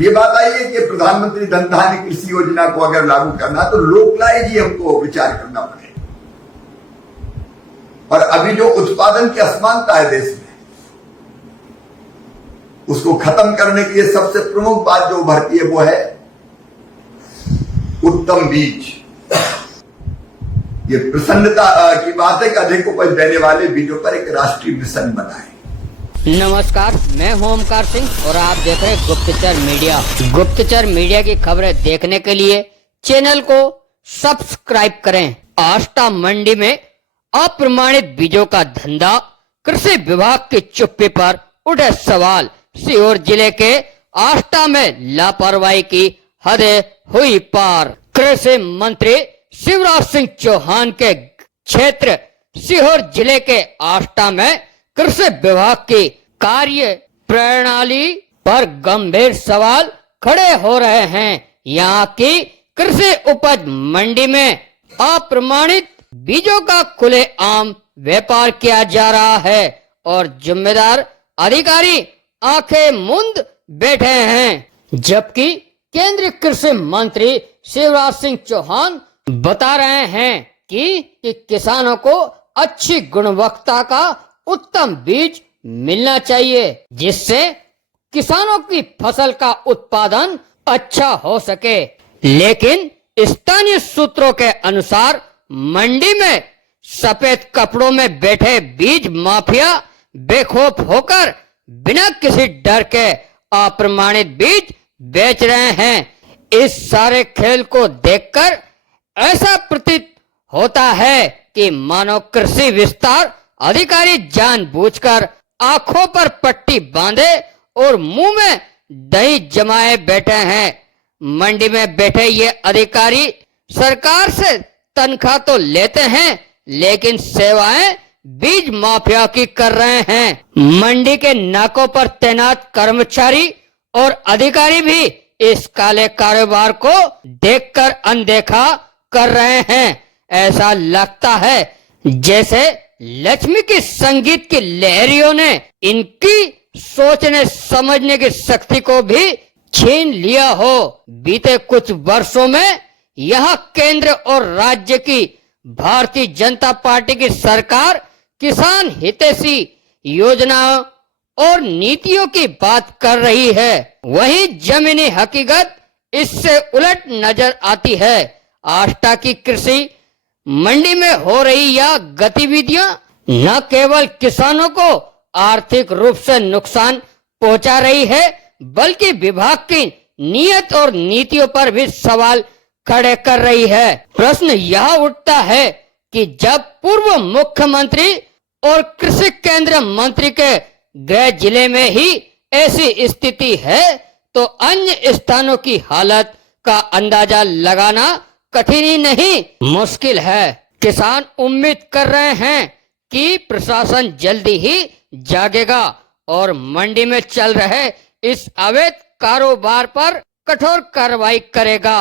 ये बात आई है कि प्रधानमंत्री धन धान्य कृषि योजना को अगर लागू करना तो लोकलाइज ही हमको विचार करना पड़ेगा। और अभी जो उत्पादन की असमानता है देश में, उसको खत्म करने के लिए सबसे प्रमुख बात जो उभरती है वो है उत्तम बीज। ये प्रसन्नता की बात है कि अधिक उपज देने वाले बीजों पर एक राष्ट्रीय मिशन बनाए। नमस्कार, मैं हूं ओमकार सिंह और आप देख रहे हैं गुप्तचर मीडिया। गुप्तचर मीडिया की खबरें देखने के लिए चैनल को सब्सक्राइब करें। आष्टा मंडी में अप्रमाणित बीजों का धंधा, कृषि विभाग की चुप्पी पर उठे सवाल। सीहोर जिले के आष्टा में लापरवाही की हदें हुई पार। कृषि मंत्री शिवराज सिंह चौहान के क्षेत्र सीहोर जिले के आष्टा में कृषि विभाग की कार्य प्रणाली पर गंभीर सवाल खड़े हो रहे हैं। यहाँ की कृषि उपज मंडी में अप्रमाणित बीजों का खुलेआम व्यापार किया जा रहा है और जिम्मेदार अधिकारी आंखें मूंद बैठे हैं, जबकि केंद्रीय कृषि मंत्री शिवराज सिंह चौहान बता रहे हैं कि किसानों को अच्छी गुणवत्ता का उत्तम बीज मिलना चाहिए, जिससे किसानों की फसल का उत्पादन अच्छा हो सके। लेकिन स्थानीय सूत्रों के अनुसार मंडी में सफेद कपड़ों में बैठे बीज माफिया बेखौफ होकर बिना किसी डर के अप्रमाणित बीज बेच रहे हैं। इस सारे खेल को देखकर ऐसा प्रतीत होता है कि मानो कृषि विस्तार अधिकारी जानबूझकर आंखों पर पट्टी बांधे और मुंह में दही जमाए बैठे हैं। मंडी में बैठे ये अधिकारी सरकार से तनख्वाह तो लेते हैं, लेकिन सेवाएं बीज माफिया की कर रहे हैं। मंडी के नाकों पर तैनात कर्मचारी और अधिकारी भी इस काले कारोबार को देखकर अनदेखा कर रहे हैं। ऐसा लगता है जैसे लक्ष्मी की संगीत की लहरियों ने इनकी सोचने समझने की शक्ति को भी छीन लिया हो। बीते कुछ वर्षों में यह केंद्र और राज्य की भारतीय जनता पार्टी की सरकार किसान हितैषी योजनाओं और नीतियों की बात कर रही है, वहीं जमीनी हकीकत इससे उलट नजर आती है। आष्टा की कृषि मंडी में हो रही यह गतिविधियां न केवल किसानों को आर्थिक रूप से नुकसान पहुंचा रही है, बल्कि विभाग की नीयत और नीतियों पर भी सवाल खड़े कर रही है। प्रश्न यह उठता है कि जब पूर्व मुख्यमंत्री और कृषि केंद्रीय मंत्री के गृह जिले में ही ऐसी स्थिति है, तो अन्य स्थानों की हालत का अंदाजा लगाना कठिन ही नहीं मुश्किल है। किसान उम्मीद कर रहे हैं कि प्रशासन जल्दी ही जागेगा और मंडी में चल रहे इस अवैध कारोबार पर कठोर कार्रवाई करेगा।